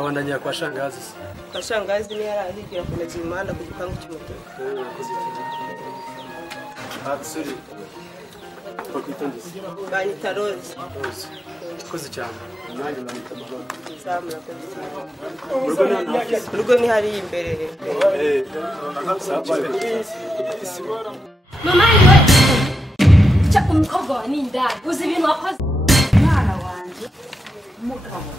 Wanajya kwa shangazi. Kwa shangazi ni arahigira kumeza imana ku gipangu cy'umutuku. Sorry. Bakwitondiza. Banyita Rose. Koze cyane. Nanjye banyita Mahoro. Zamura ko. Rugo ni hari imbere. Mama we. Cha umukobwa ni ndani. Uzi ibintu wakoze. Mwana wanje mugabo.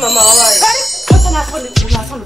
Mama wabaye. Kari, kota na phone, una phone.